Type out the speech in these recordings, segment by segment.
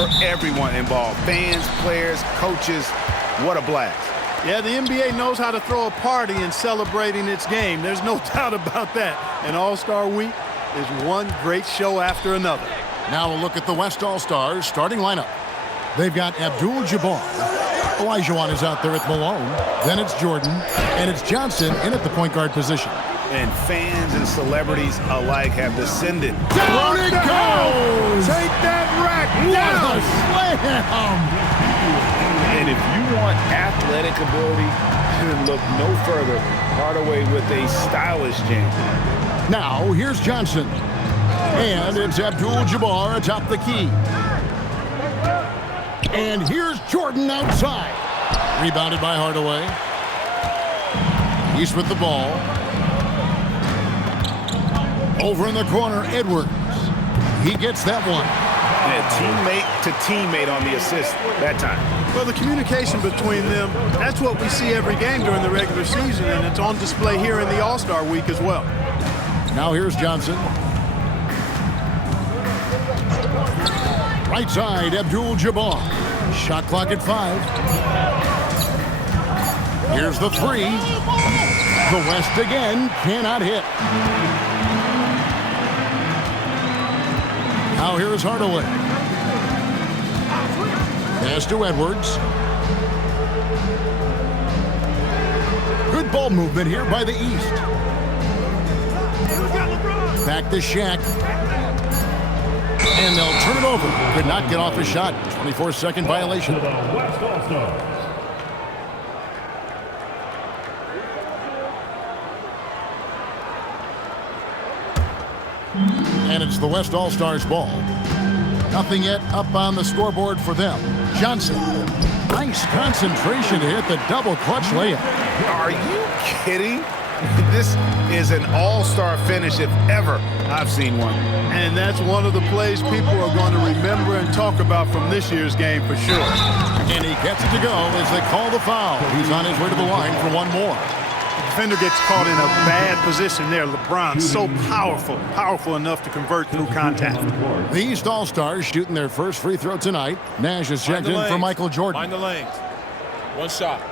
for everyone involved. Fans, players, coaches, what a blast. Yeah, the NBA knows how to throw a party in celebrating its game. There's no doubt about that. And All-Star Week is one great show after another. Now a look at the West All-Stars starting lineup. They've got Abdul-Jabbar. Olajuwon is out there at Malone. Then it's Jordan. And it's Johnson in at the point guard position. And fans and celebrities alike have descended. Down it goes! Take that rack What a down! slam! And if you want athletic ability, then look no further. Hardaway with a stylish jam. Now here's Johnson. And it's Abdul-Jabbar atop the key. And here's Jordan outside. Rebounded by Hardaway. He's with the ball. Over in the corner, Edwards. He gets that one. And teammate to teammate on the assist that time. Well, the communication between them, that's what we see every game during the regular season, and it's on display here in the All-Star Week as well. Now here's Johnson. Right side, Abdul-Jabbar. Shot clock at 5. Here's the 3. The West again cannot hit. Now here's Hardaway. Pass to Edwards. Good ball movement here by the East. Back to Shaq. And they'll turn it over. Could not get off a shot. 24-second violation. And it's the West All-Stars ball. Nothing yet up on the scoreboard for them. Johnson. Nice concentration to hit the double clutch layup. Are you kidding? This is an all-star finish if ever I've seen one. And that's one of the plays people are going to remember and talk about from this year's game for sure. And he gets it to go as they call the foul. He's on his way to the line for one more. The defender gets caught in a bad position there. LeBron, so powerful enough to convert through contact. The East All-Stars shooting their first free throw tonight. Nash is checked in for Michael Jordan. Find the lanes. One shot.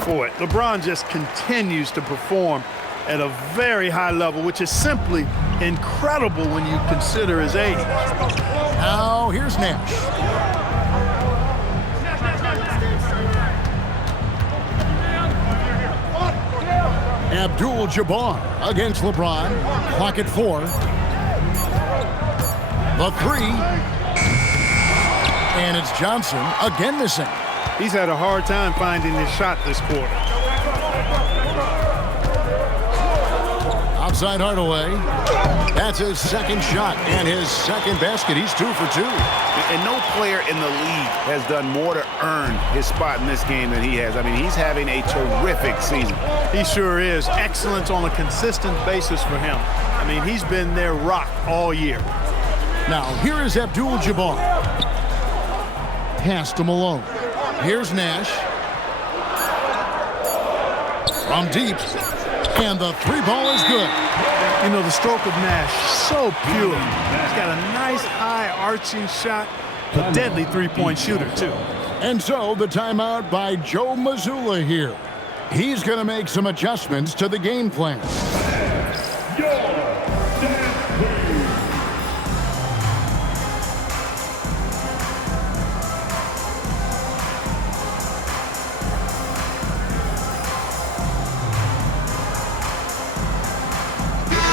For it. LeBron just continues to perform at a very high level, which is simply incredible when you consider his age. Now here's Nash. Abdul-Jabbar against LeBron. Clock at 4. The 3. And it's Johnson again missing. He's had a hard time finding his shot this quarter. Outside Hardaway. That's his second shot and his second basket. He's 2 for 2. And no player in the league has done more to earn his spot in this game than he has. I mean, he's having a terrific season. He sure is. Excellence on a consistent basis for him. I mean, he's been their rock all year. Now, here is Abdul-Jabbar. Pass to Malone. Here's Nash. From deep. And the 3 ball is good. You know, the stroke of Nash, so pure. He's got a nice high arching shot, a deadly three-point shooter, too. And so the timeout by Joe Mazzulla here. He's going to make some adjustments to the game plan.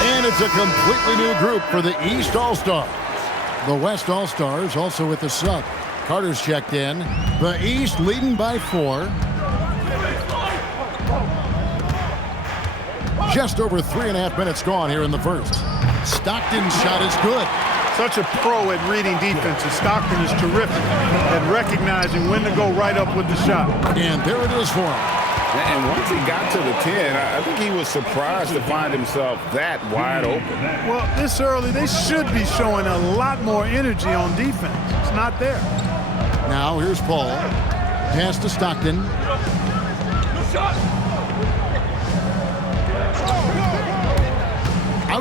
And it's a completely new group for the East All-Stars. The West All-Stars also with the sub. Carter's checked in. The East leading by 4. Just over 3.5 minutes gone here in the first. Stockton's shot is good. Such a pro at reading defenses. Stockton is terrific at recognizing when to go right up with the shot. And there it is for him. And once he got to the 10, I think he was surprised to find himself that wide open. Well, this early, they should be showing a lot more energy on defense. It's not there. Now here's Paul. Pass to Stockton.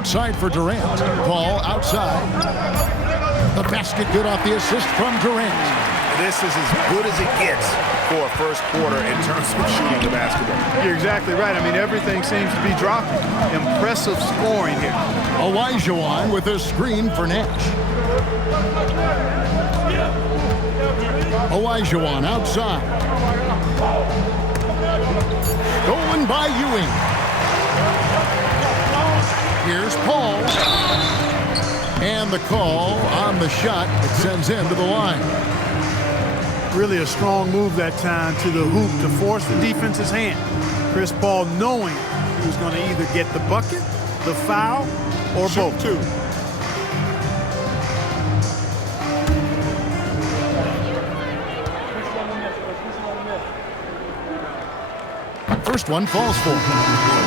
outside for Durant. Paul outside. The basket good off the assist from Durant. This is as good as it gets for a first quarter in terms of shooting the basketball. You're exactly right. I mean, everything seems to be dropping. Impressive scoring here. Olajuwon with a screen for Nash. Olajuwon outside. Stolen by Ewing. Here's Paul. And the call on the shot. It sends him to the line. Really a strong move that time to the hoop to force the defense's hand. Chris Paul knowing he was going to either get the bucket, the foul, or both. First one falls for him.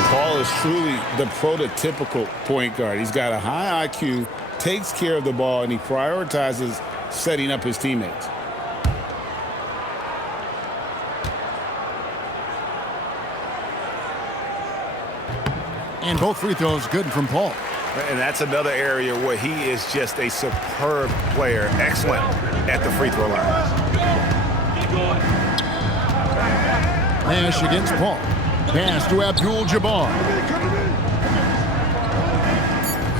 Paul is truly the prototypical point guard. He's got a high IQ, takes care of the ball, and he prioritizes setting up his teammates. And both free throws good from Paul. And that's another area where he is just a superb player. Excellent at the free throw line. Nash against Paul. Pass to Abdul-Jabbar.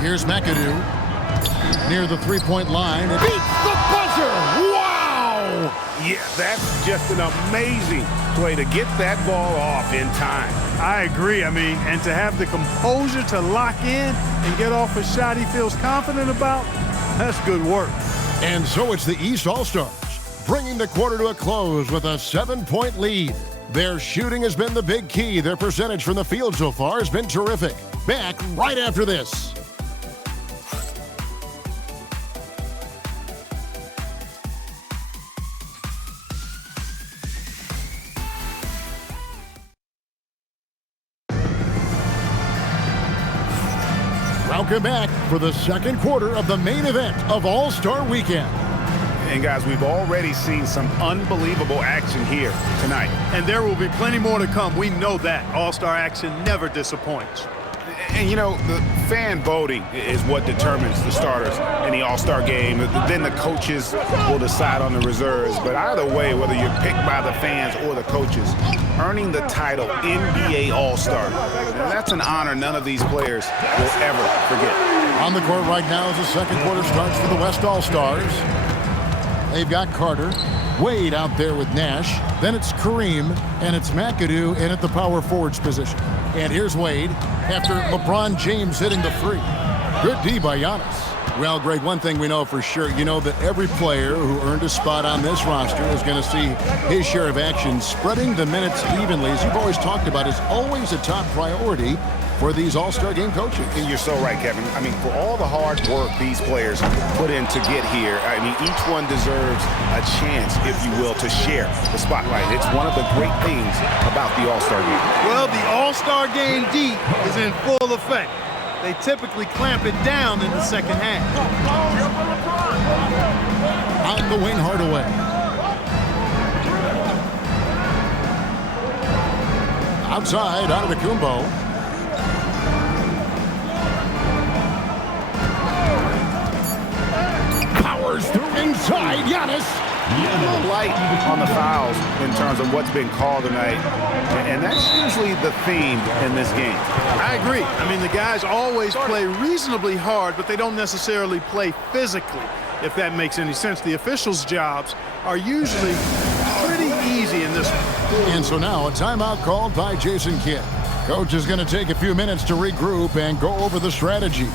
Here's McAdoo. Near the three-point line. It beats the buzzer! Wow! Yeah, that's just an amazing play to get that ball off in time. I agree. I mean, and to have the composure to lock in and get off a shot he feels confident about, that's good work. And so it's the East All-Stars, bringing the quarter to a close with a 7-point lead. Their shooting has been the big key. Their percentage from the field so far has been terrific. Back right after this. Welcome back for the second quarter of the main event of All-Star Weekend. And guys, we've already seen some unbelievable action here tonight. And there will be plenty more to come. We know that. All-Star action never disappoints. And, you know, the fan voting is what determines the starters in the All-Star game. Then the coaches will decide on the reserves. But either way, whether you're picked by the fans or the coaches, earning the title NBA All-Star, that's an honor none of these players will ever forget. On the court right now as the second quarter starts for the West All-Stars. They've got Carter, Wade out there with Nash. Then it's Kareem, and it's McAdoo in at the power forwards position. And here's Wade after LeBron James hitting the free. Good D by Giannis. Well, Greg, one thing we know for sure, you know that every player who earned a spot on this roster is going to see his share of action. Spreading the minutes evenly, as you've always talked about, is always a top priority for these All-Star game coaches. And you're so right, Kevin. I mean, for all the hard work these players put in to get here, I mean, each one deserves a chance, if you will, to share the spotlight. It's one of the great things about the All-Star game. Well, the All-Star game D is in full effect. They typically clamp it down in the second half. On the wing, Hardaway. Outside, out of the Kumbo. Through inside, Giannis. Light on the fouls in terms of what's been called tonight, and that's usually the theme in this game. I agree. I mean, the guys always play reasonably hard, but they don't necessarily play physically, if that makes any sense. The officials' jobs are usually pretty easy in this one. And so now a timeout called by Jason Kidd. Coach is going to take a few minutes to regroup and go over the strategy.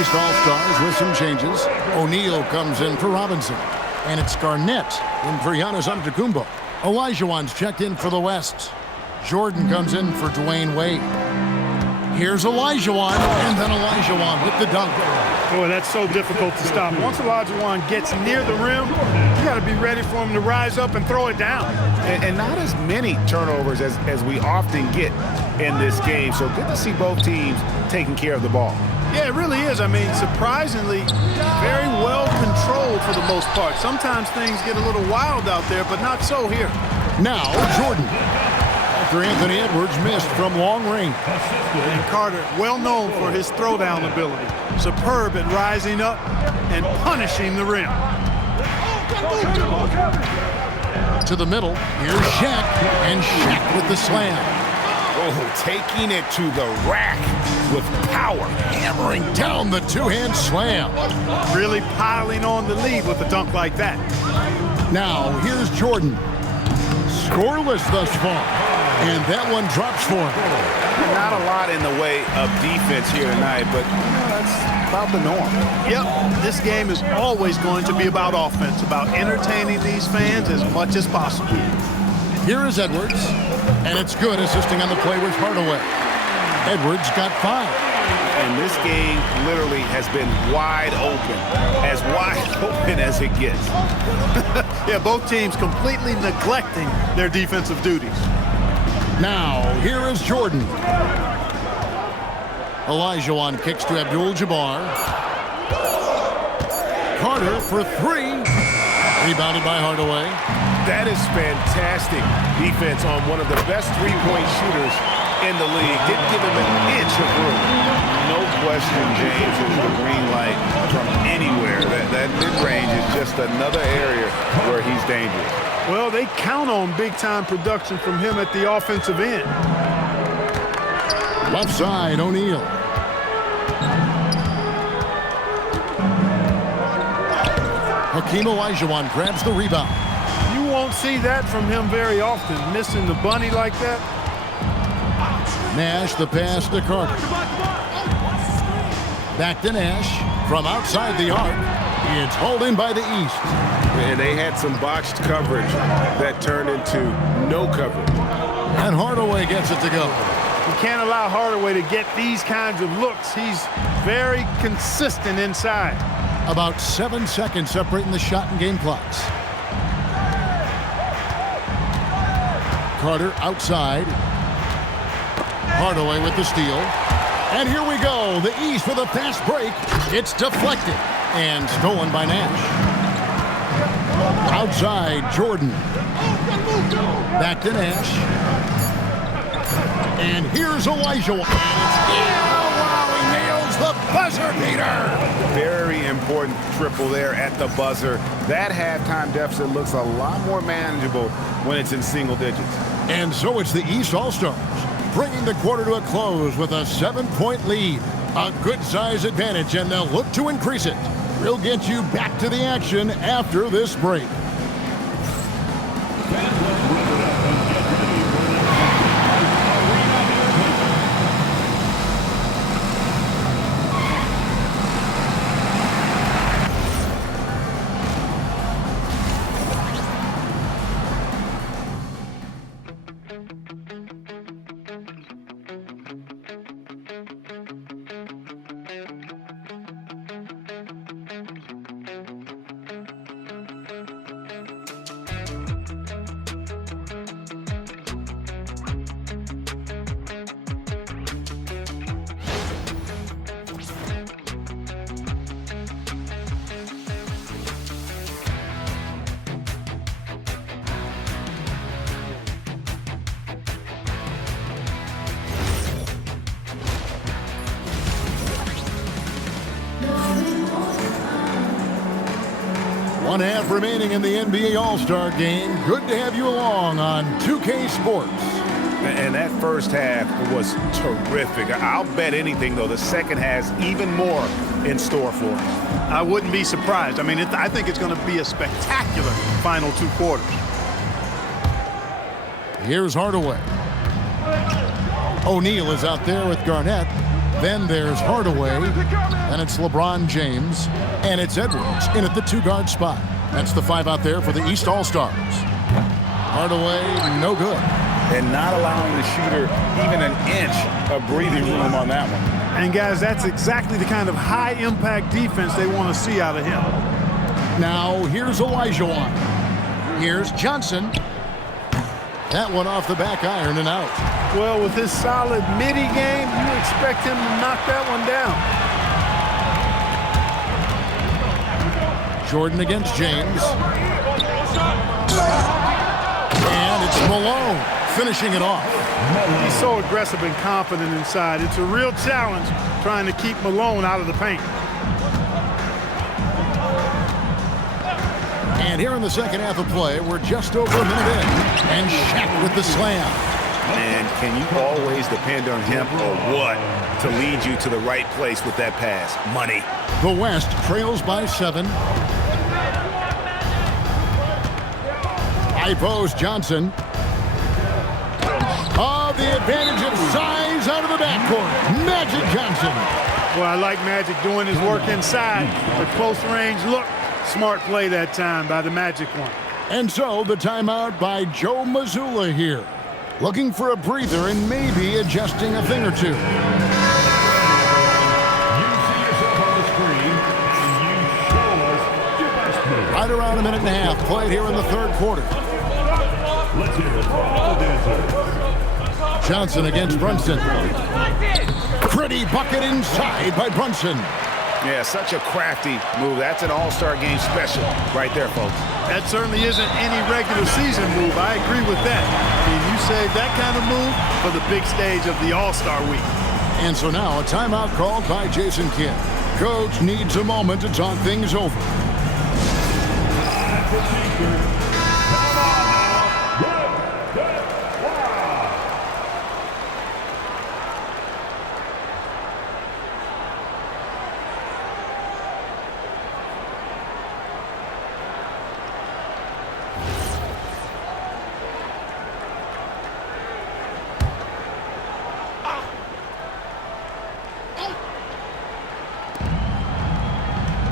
East All-Stars with some changes. O'Neal comes in for Robinson. And it's Garnett in for Giannis Antetokounmpo. Olajuwon's checked in for the West. Jordan comes in for Dwayne Wade. Here's Olajuwon, and then Olajuwon with the dunk. Boy, that's so difficult to stop. Once Olajuwon gets near the rim, you got to be ready for him to rise up and throw it down. And not as many turnovers as we often get in this game. So good to see both teams taking care of the ball. Yeah, it really is. I mean, surprisingly, very well controlled for the most part. Sometimes things get a little wild out there, but not so here. Now, Jordan. After Anthony Edwards missed from long range. And Carter, well known for his throwdown ability. Superb at rising up and punishing the rim. To the middle. Here's Shaq. And Shaq with the slam. Oh, taking it to the rack with power. Hammering down the two-hand slam. Really piling on the lead with a dunk like that. Now, here's Jordan. Scoreless thus far. And that one drops for him. Not a lot in the way of defense here tonight, but that's about the norm. Yep, this game is always going to be about offense, about entertaining these fans as much as possible. Here is Edwards, and it's good, assisting on the play with Hardaway. Edwards got 5. And this game literally has been wide open as it gets. Yeah, both teams completely neglecting their defensive duties. Now, here is Jordan. Olajuwon kicks to Abdul-Jabbar. Carter for 3. Rebounded by Hardaway. That is fantastic defense on one of the best three-point shooters in the league. Didn't give him an inch of room. No question, James, is the green light from anywhere. That mid-range is just another area where he's dangerous. Well, they count on big-time production from him at the offensive end. Left side, O'Neal. Hakeem Olajuwon grabs the rebound. You won't see that from him very often, missing the bunny like that. Nash, the pass to Carter. Back to Nash from outside the arc. It's hauled in by the East. And they had some botched coverage that turned into no coverage. And Hardaway gets it to go. You can't allow Hardaway to get these kinds of looks. He's very consistent inside. About 7 seconds separating the shot and game clocks. Carter outside. Hardaway with the steal. And here we go. The East with a fast break. It's deflected and stolen by Nash. Outside, Jordan. Back to Nash. And here's Olajuwon. Wow, he nails the buzzer beater. Very important triple there at the buzzer. That halftime deficit looks a lot more manageable when it's in single digits. And so it's the East All-Stars, bringing the quarter to a close with a 7-point lead. A good size advantage, and they'll look to increase it. We'll get you back to the action after this break. One half remaining in the NBA All-Star Game. Good to have you along on 2K Sports. And that first half was terrific. I'll bet anything, though, the second has even more in store for us. I wouldn't be surprised. I mean, I think it's going to be a spectacular final 2 quarters. Here's Hardaway. O'Neal is out there with Garnett. Then there's Hardaway. And it's LeBron James. And it's Edwards in at the 2-guard spot. That's the 5 out there for the East All-Stars. Hardaway, no good. And not allowing the shooter even an inch of breathing room on that one. And, guys, that's exactly the kind of high-impact defense they want to see out of him. Now, here's Olajuwon. Here's Johnson. That one off the back iron and out. Well, with his solid midi game, you expect him to knock that one down. Jordan against James. And it's Malone finishing it off. He's so aggressive and confident inside. It's a real challenge trying to keep Malone out of the paint. And here in the second half of play, we're just over a minute in. And Shaq with the slam. And can you always depend on him or what to lead you to the right place with that pass? Money. The West trails by 7. High post Johnson. Oh, the advantage of size out of the backcourt. Magic Johnson. Well, I like Magic doing his work inside. The close range look. Smart play that time by the Magic one. And so the timeout by Joe Mazzulla here. Looking for a breather and maybe adjusting a thing or two. Right around a minute and a half played here in the third quarter. Let's hear it for all the dancers. Johnson against Brunson. Pretty bucket inside by Brunson. Yeah, such a crafty move. That's an all-star game special right there, folks. That certainly isn't any regular season move. I agree with that. I mean, you save that kind of move for the big stage of the All-Star week. And so now a timeout called by Jason Kidd. Coach needs a moment to talk things over.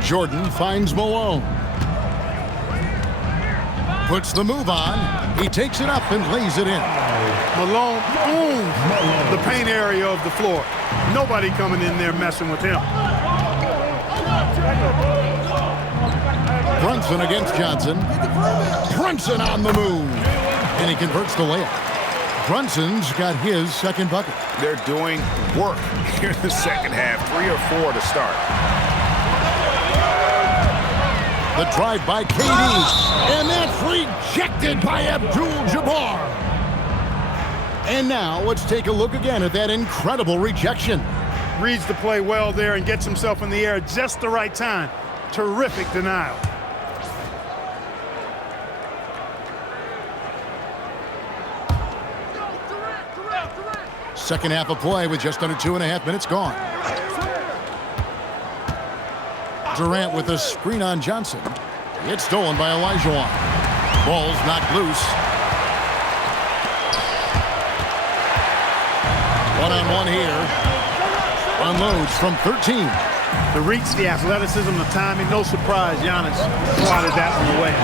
Jordan finds Malone. Puts the move on. He takes it up and lays it in. Malone owns the paint area of the floor. Nobody coming in there messing with him. Brunson against Johnson. Brunson on the move. And he converts the layup. Brunson's got his second bucket. They're doing work here in the second half. 3 or 4 to start. The drive by KD, and that's rejected by Abdul-Jabbar. And now let's take a look again at that incredible rejection. Reads the play well there and gets himself in the air at just the right time. Terrific denial. Second half of play with just under 2.5 minutes gone. Durant with a screen on Johnson. It's stolen by Olajuwon. Ball's knocked loose. One-on-one here. Unloads from 13. The reach, the athleticism, the timing. No surprise, Giannis swatted that one away.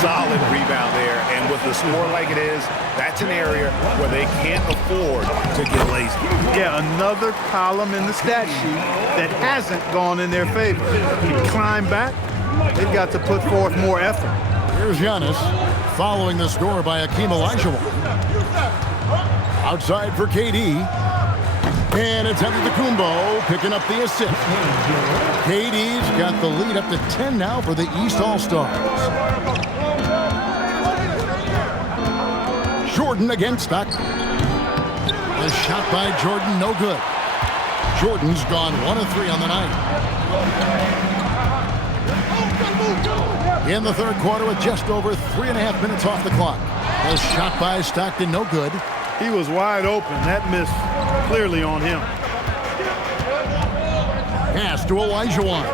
Solid rebound there. And with the score like it is, that's an area where they can't afford to get lazy. Yeah, another column in the stat sheet that hasn't gone in their favor. You climb back, they've got to put forth more effort. Here's Giannis following the score by Hakeem Olajuwon. Outside for KD. And it's Antetokounmpo picking up the assist. KD's got the lead up to 10 now for the East All-Stars. Jordan against Stockton. The shot by Jordan, no good. Jordan's gone 1 of 3 on the night. In the third quarter with just over 3.5 minutes off the clock. The shot by Stockton, no good. He was wide open. That miss clearly on him. Pass to Olajuwon.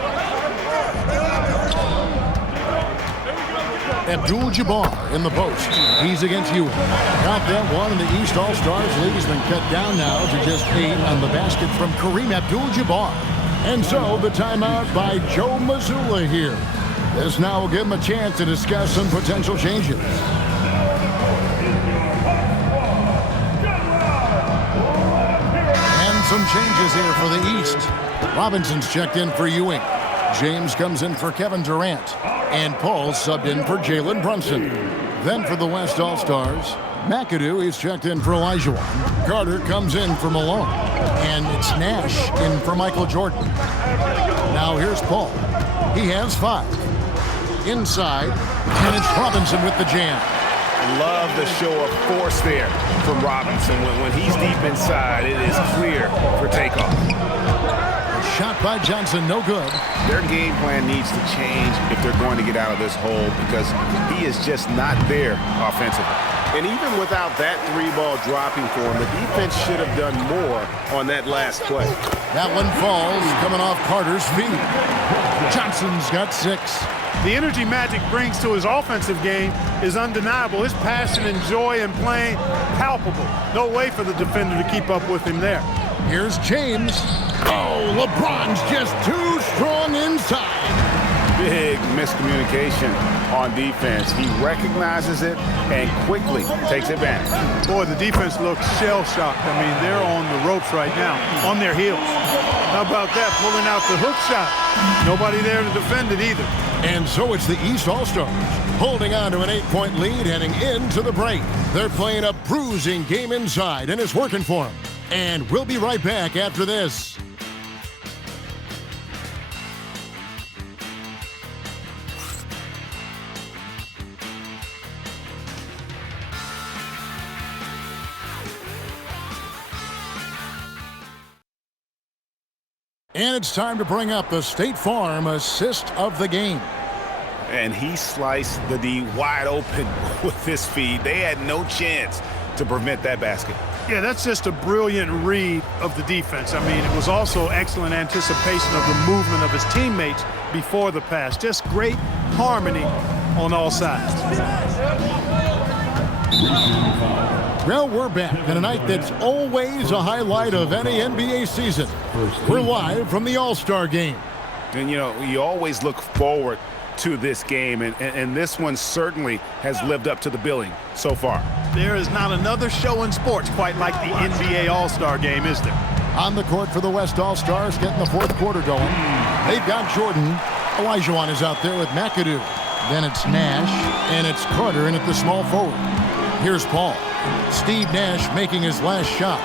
Abdul-Jabbar in the post. He's against Ewing. Got that one, and the East All-Stars lead has been cut down now to just 8 on the basket from Kareem Abdul-Jabbar. And so the timeout by Joe Mazzulla here. This now will give him a chance to discuss some potential changes. Some changes here for the East. Robinson's checked in for Ewing. James comes in for Kevin Durant. And Paul subbed in for Jalen Brunson. Then for the West All-Stars, McAdoo is checked in for Olajuwon. Carter comes in for Malone. And it's Nash in for Michael Jordan. Now here's Paul. He has 5. inside, and it's Robinson with the jam. Love the show of force there from Robinson. When he's deep inside, it is clear for takeoff. Shot by Johnson, no good. Their game plan needs to change if they're going to get out of this hole because he is just not there offensively. And even without that three-ball dropping for him, the defense should have done more on that last play. That one falls, coming off Carter's feet. Johnson's got 6. The energy Magic brings to his offensive game is undeniable. His passion and joy in playing, palpable. No way for the defender to keep up with him there. Here's James. Oh, LeBron's just too strong inside. Big miscommunication on defense. He recognizes it and quickly takes advantage. Boy, the defense looks shell-shocked. I mean, they're on the ropes right now, on their heels. How about that, pulling out the hook shot? Nobody there to defend it either. And so it's the East All-Stars holding on to an 8-point lead heading into the break. They're playing a bruising game inside, and it's working for them. And we'll be right back after this. And it's time to bring up the State Farm assist of the game. And he sliced the D wide open with his feed. They had no chance to prevent that basket. Yeah, that's just a brilliant read of the defense. I mean, it was also excellent anticipation of the movement of his teammates before the pass. Just great harmony on all sides. Well, we're back in a night that's always a highlight of any NBA season. We're live from the All-Star game. And, you know, you always look forward to this game, and this one certainly has lived up to the billing so far. There is not another show in sports quite like the NBA All-Star game, is there? On the court for the West All-Stars, getting the fourth quarter going. They've got Jordan. Olajuwon is out there with McAdoo. Then it's Nash, and it's Carter in at the small forward. Here's Paul. Steve Nash making his last shot.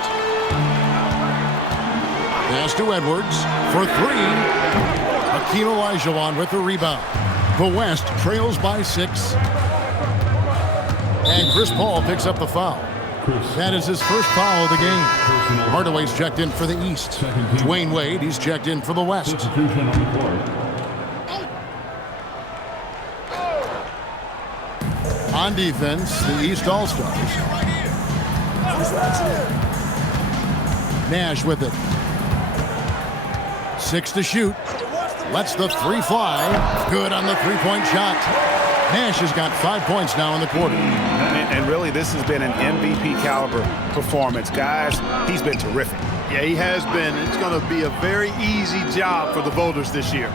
Pass to Edwards for 3. Hakeem Olajuwon with the rebound. The West trails by 6. And Chris Paul picks up the foul. That is his first foul of the game. Hardaway's checked in for the East. Dwayne Wade, he's checked in for the West. On defense, the East All-Stars. Nash with it. 6 to shoot. Lets the 3 fly. Good on the three-point shot. Nash has got 5 points now in the quarter. And really, this has been an MVP caliber performance. Guys, he's been terrific. Yeah, he has been. It's going to be a very easy job for the voters this year.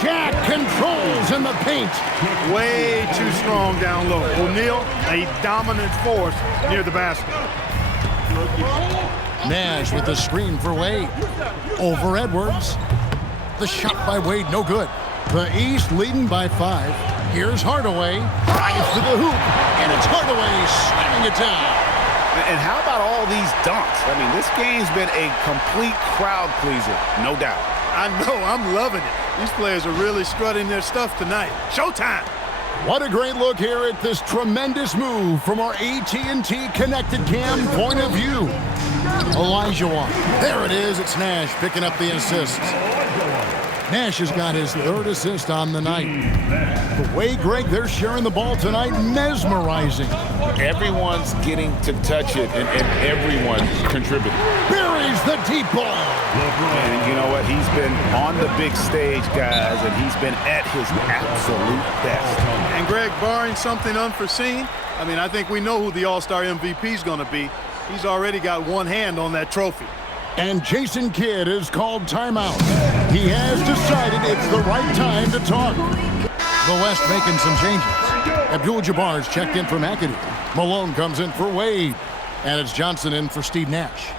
Shaq controls in the paint. Way too strong down low. O'Neal, a dominant force near the basket. Nash with the screen for Wade. Over Edwards. The shot by Wade, no good. The East leading by 5. Here's Hardaway. Drives to the hoop. And it's Hardaway slamming it down. And how about all these dunks? I mean, this game's been a complete crowd pleaser, no doubt. I know, I'm loving it. These players are really strutting their stuff tonight. Showtime! What a great look here at this tremendous move from our AT&T Connected Cam point of view. Olajuwon. There it is. It's Nash picking up the assists. Nash has got his 3rd assist on the night. The way, Greg, they're sharing the ball tonight, mesmerizing. Everyone's getting to touch it, and everyone's contributing. Buries the deep ball. And you know what? He's been on the big stage, guys, and he's been at his absolute best. And, Greg, barring something unforeseen, I mean, I think we know who the All-Star MVP is going to be. He's already got one hand on that trophy. And Jason Kidd is called timeout. He has decided it's the right time to talk. The West making some changes. Abdul-Jabbar's checked in for McAdoo. Malone comes in for Wade. And it's Johnson in for Steve Nash.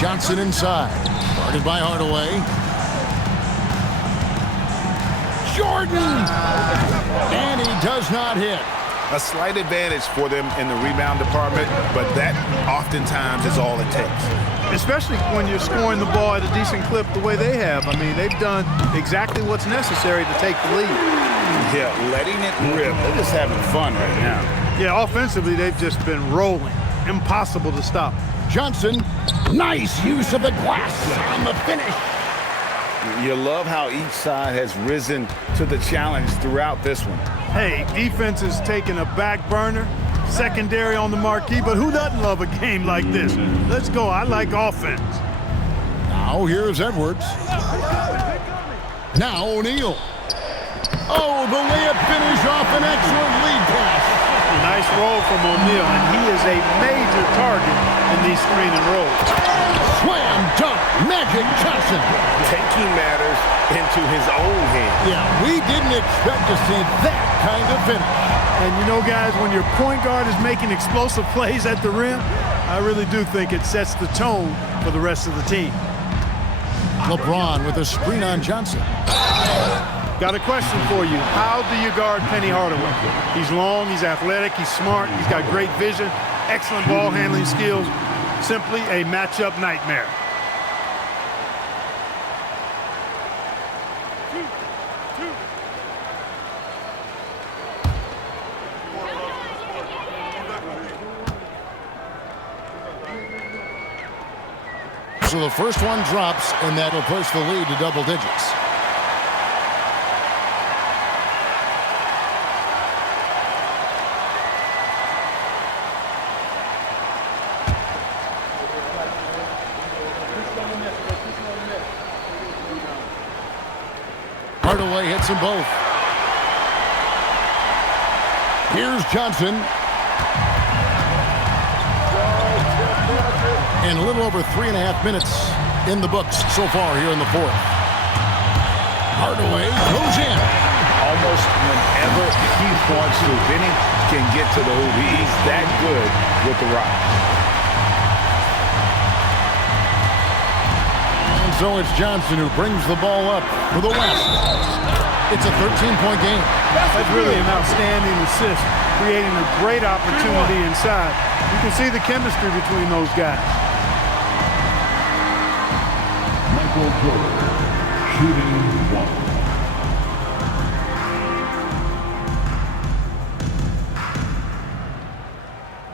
Johnson inside. Guarded by Hardaway. Jordan! And he does not hit. A slight advantage for them in the rebound department, but that oftentimes is all it takes. Especially when you're scoring the ball at a decent clip the way they have. I mean, they've done exactly what's necessary to take the lead. Yeah, letting it rip. They're just having fun right now. Yeah, offensively, they've just been rolling. Impossible to stop. Johnson, nice use of the glass on the finish. You love how each side has risen to the challenge throughout this one. Hey, defense is taking a back burner, secondary on the marquee, but who doesn't love a game like this? Let's go. I like offense. Now here's Edwards. Now O'Neal. Oh, the layup finish off an excellent lead pass. Nice roll from O'Neal, and he is a major target in these screen and rolls. Slam dunk, Magic Johnson. Taking matters into his own hands. Yeah, we didn't expect to see that kind of finish. And you know, guys, when your point guard is making explosive plays at the rim, I really do think it sets the tone for the rest of the team. LeBron with a screen on Johnson. Got a question for you. How do you guard Penny Hardaway? He's long, he's athletic, he's smart, he's got great vision, excellent ball handling skills. Simply a matchup nightmare. So the first one drops, and that'll push the lead to double digits. Hardaway hits them both. Here's Johnson. And a little over 3.5 minutes in the books so far here in the fourth. Hardaway goes in. Almost whenever he wants to, Benny can get to the hoop. He's that good with the rock. And so it's Johnson who brings the ball up for the West. It's a 13-point game. That's really an outstanding assist, creating a great opportunity inside. You can see the chemistry between those guys. Michael Jordan, shooting 1.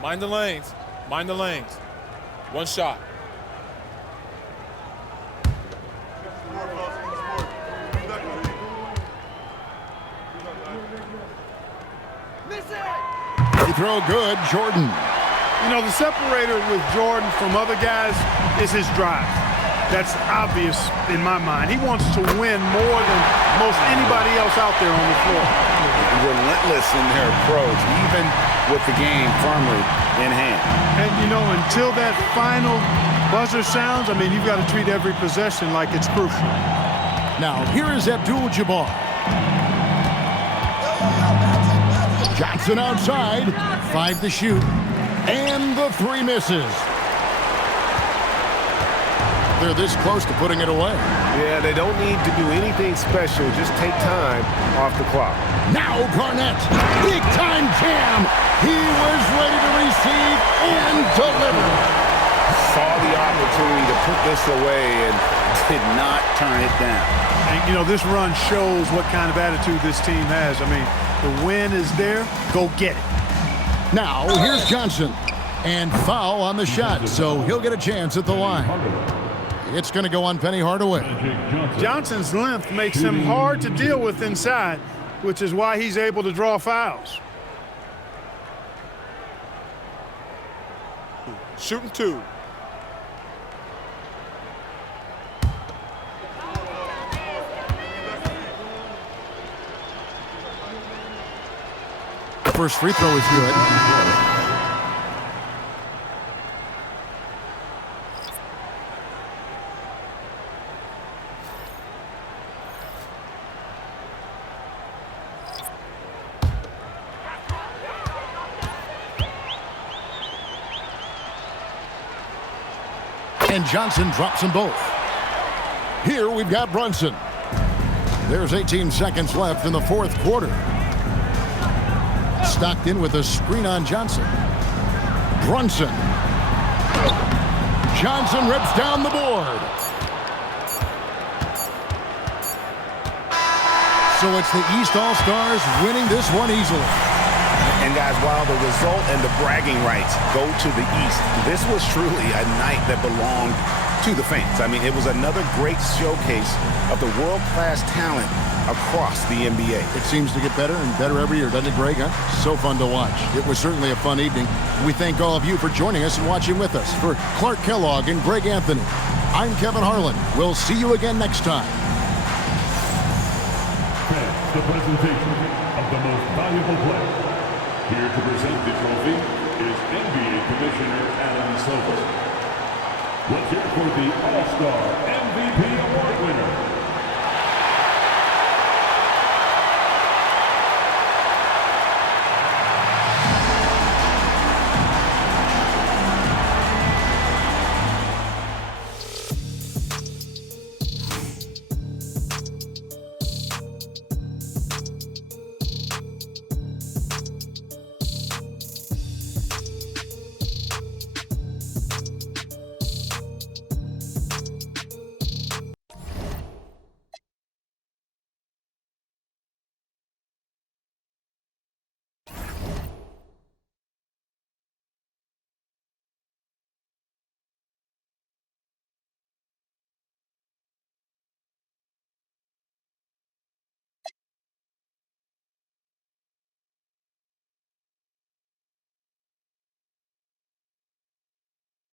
Mind the lanes. Mind the lanes. One shot. Free throw good, Jordan. You know, the separator with Jordan from other guys is his drive. That's obvious in my mind. He wants to win more than most anybody else out there on the floor. Relentless in their approach, even with the game firmly in hand. And, you know, until that final buzzer sounds, I mean, you've got to treat every possession like it's crucial. Now, here is Abdul-Jabbar. Johnson outside, 5 to shoot, and the 3 misses. They're this close to putting it away. Yeah, they don't need to do anything special. Just take time off the clock. Now Garnett, big time jam. He was ready to receive and deliver. Saw the opportunity to put this away and did not turn it down. And, you know, this run shows what kind of attitude this team has. I mean, the win is there. Go get it. Now, here's Johnson. And foul on the shot, so he'll get a chance at the line. It's going to go on Penny Hardaway. Johnson's length makes him hard to deal with inside, which is why he's able to draw fouls. Shooting 2. First free throw is good. And Johnson drops them both. Here we've got Brunson. There's 18 seconds left in the fourth quarter. Stocked in with a screen on Johnson. Brunson. Johnson rips down the board. So it's the East All-Stars winning this one easily. And guys, while the result and the bragging rights go to the East, this was truly a night that belonged to the fans. I mean, it was another great showcase of the world-class talent across the NBA. It seems to get better and better every year, doesn't it, Greg? Huh? So fun to watch. It was certainly a fun evening. We thank all of you for joining us and watching with us. For Clark Kellogg and Greg Anthony, I'm Kevin Harlan. We'll see you again next time. That's the presentation of the most valuable player. Here to present the trophy is NBA Commissioner Adam Silver. Let's hear for the All-Star MVP Award winner,